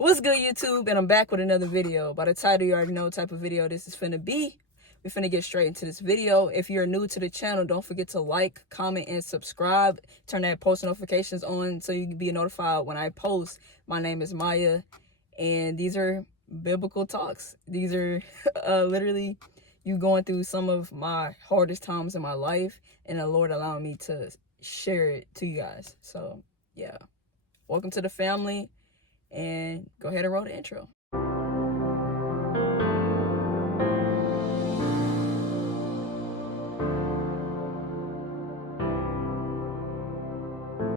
What's good, YouTube? And I'm back with another video. By the title, you already know what type of video this is finna be. We're finna get straight into this video. If you're new to the channel, don't forget to like, comment, and subscribe. Turn that post notifications on so you can be notified when I post. My name is Maya, and these are biblical talks. These are literally you going through some of my hardest times in my life, and the Lord allowing me to share it to you guys. So, yeah. Welcome to the family. And go ahead and roll the intro.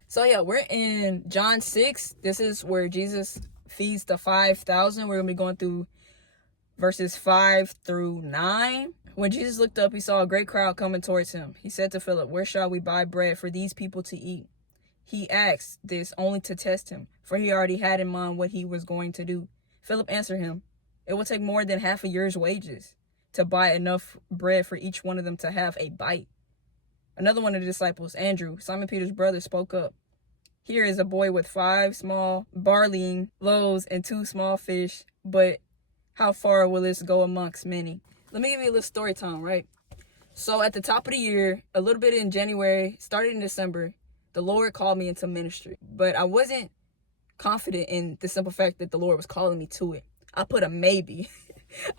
So yeah, we're in John 6. This is where Jesus feeds the 5,000. We're going to be going through verses 5 through 9. When Jesus looked up, he saw a great crowd coming towards him. He said to Philip, "Where shall we buy bread for these people to eat?" He asked this only to test him, for he already had in mind what he was going to do. Philip answered him, "It will take more than half a year's wages to buy enough bread for each one of them to have a bite." Another one of the disciples, Andrew, Simon Peter's brother, spoke up. "Here is a boy with 5 small barley loaves and 2 small fish, but how far will this go amongst many?" Let me give you a little story time, right? So at the top of the year, a little bit in January, started in December, the Lord called me into ministry, but I wasn't confident in the simple fact that the Lord was calling me to it. I put a maybe.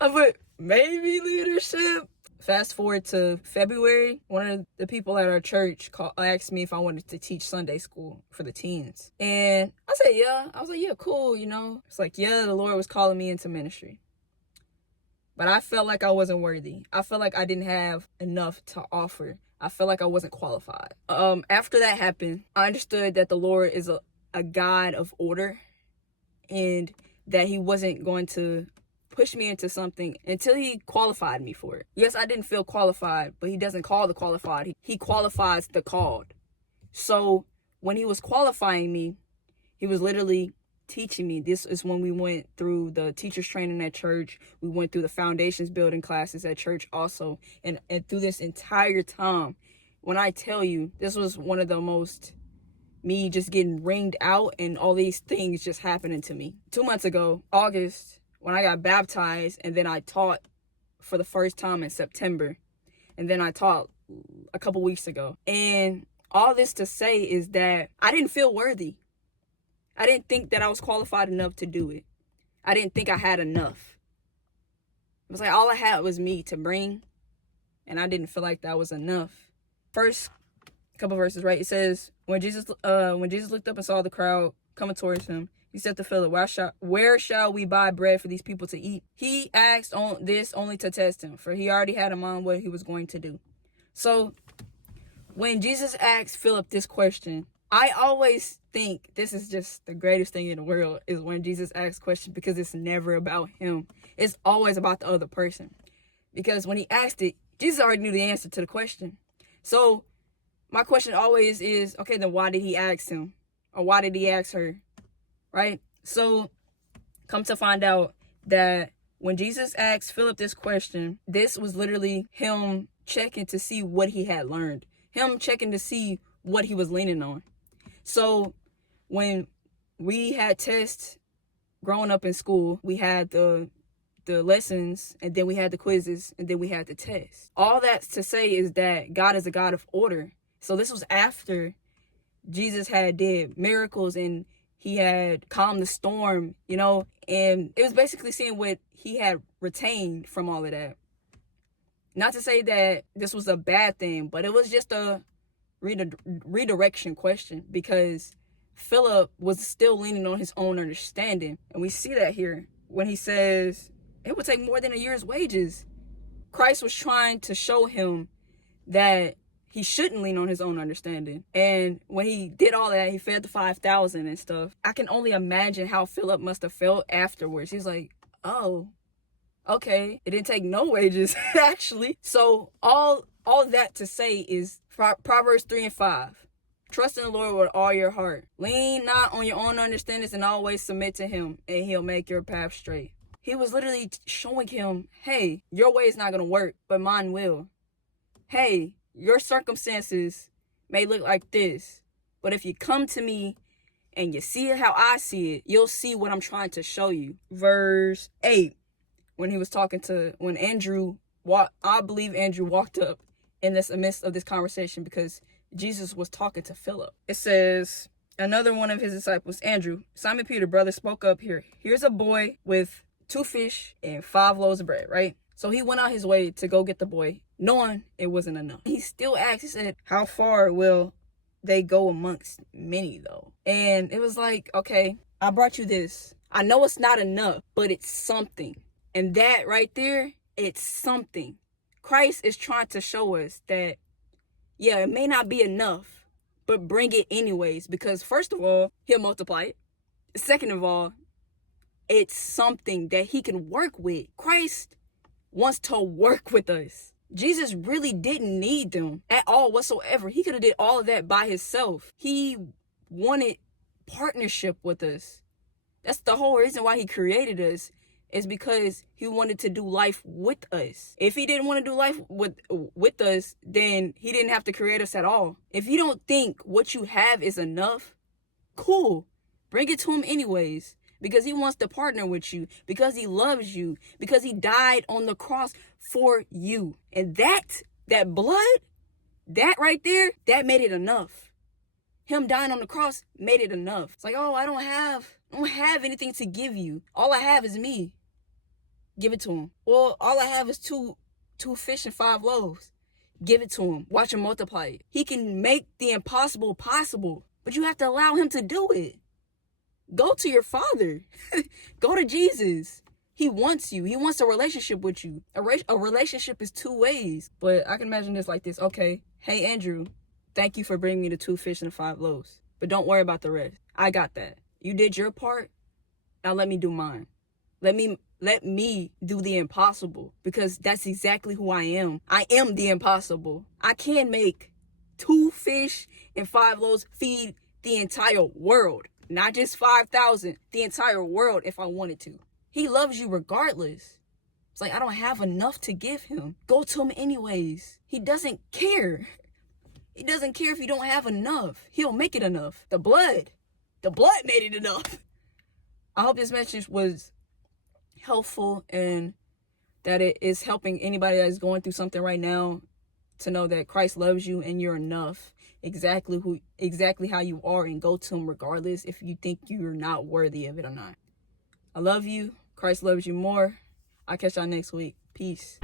I put maybe leadership. Fast forward to February, one of the people at our church asked me if I wanted to teach Sunday school for the teens. And I said, yeah. I was like, yeah, cool, you know. It's like, yeah, the Lord was calling me into ministry. But I felt like I wasn't worthy. I felt like I didn't have enough to offer. I felt like I wasn't qualified. After that happened, I understood that the Lord is a God of order, and that he wasn't going to push me into something until he qualified me for it. Yes, I didn't feel qualified, but he doesn't call the qualified. He qualifies the called. So when he was qualifying me, he was literally teaching me. This is when we went through the teachers training at church. We went through the foundations building classes at church also. And through this entire time, when I tell you, this was one of the most, me just getting ringed out and all these things just happening to me. 2 months ago, August, when I got baptized, and then I taught for the first time in September. And then I taught a couple weeks ago. And all this to say is that I didn't feel worthy. I didn't think that I was qualified enough to do it. I didn't think I had enough. It was like all I had was me to bring, and I didn't feel like that was enough. First couple verses, right? It says, when Jesus looked up and saw the crowd coming towards him, he said to Philip, "Where shall we buy bread for these people to eat?" He asked this only to test him, for he already had in mind what he was going to do. So when Jesus asked Philip this question, I always think this is just the greatest thing in the world, is when Jesus asks questions, because it's never about him. It's always about the other person. Because when he asked it, Jesus already knew the answer to the question. So my question always is, okay, then why did he ask him? Or why did he ask her? Right? So come to find out that when Jesus asked Philip this question, this was literally him checking to see what he had learned. Him checking to see what he was leaning on. So when we had tests growing up in school, we had the lessons, and then we had the quizzes, and then we had the tests. All that's to say is that God is a God of order. So this was after Jesus had did miracles and he had calmed the storm, you know, and it was basically seeing what he had retained from all of that. Not to say that this was a bad thing, but it was just a redirection question, because Philip was still leaning on his own understanding. And we see that here when he says it would take more than a year's wages. Christ was trying to show him that he shouldn't lean on his own understanding. And when he did all that, he fed the 5,000 and stuff. I can only imagine how Philip must have felt afterwards. He was like, oh, okay, it didn't take no wages actually. So all that to say is Proverbs 3:5. Trust in the Lord with all your heart. Lean not on your own understandings, and always submit to him, and he'll make your path straight. He was literally showing him, hey, your way is not going to work, but mine will. Hey, your circumstances may look like this, but if you come to me and you see it how I see it, you'll see what I'm trying to show you. Verse 8, when Andrew, I believe Andrew walked up in the midst of this conversation because Jesus was talking to Philip. It says, another one of his disciples, Andrew, Simon Peter's brother, spoke up here. Here's a boy with 2 fish and 5 loaves of bread, right? So he went out his way to go get the boy, knowing it wasn't enough. He still asked, he said, how far will they go amongst many though? And it was like, okay, I brought you this. I know it's not enough, but it's something. And that right there, it's something. Christ is trying to show us that, yeah, it may not be enough, but bring it anyways. Because first of all, he'll multiply it. Second of all, it's something that he can work with. Christ wants to work with us. Jesus really didn't need them at all whatsoever. He could have did all of that by himself. He wanted partnership with us. That's the whole reason why he created us, is because he wanted to do life with us. If he didn't want to do life with us, then he didn't have to create us at all. If you don't think what you have is enough, cool. Bring it to him anyways. Because he wants to partner with you, because he loves you, because he died on the cross for you. And that blood, that right there, that made it enough. Him dying on the cross made it enough. It's like, oh, I don't have anything to give you. All I have is me. Give it to him. Well, all I have is two fish and 5 loaves. Give it to him. Watch him multiply it. He can make the impossible possible, but you have to allow him to do it. Go to your Father. Go to Jesus. He wants you. He wants a relationship with you. A relationship is 2 ways. But I can imagine this like this. Okay, hey, Andrew, thank you for bringing me the 2 fish and the 5 loaves. But don't worry about the rest. I got that. You did your part. Now let me do mine. Let me do the impossible, because that's exactly who I am. I am the impossible. I can make 2 fish and 5 loaves feed the entire world. Not just 5,000, the entire world if I wanted to. He loves you regardless. It's like, I don't have enough to give him. Go to him anyways. He doesn't care. He doesn't care if you don't have enough. He'll make it enough. The blood made it enough. I hope this message was helpful and that it is helping anybody that is going through something right now to know that Christ loves you and you're enough. Exactly how you are, and go to him regardless if you think you're not worthy of it or not. I love you. Christ loves you more. I'll catch y'all next week. Peace.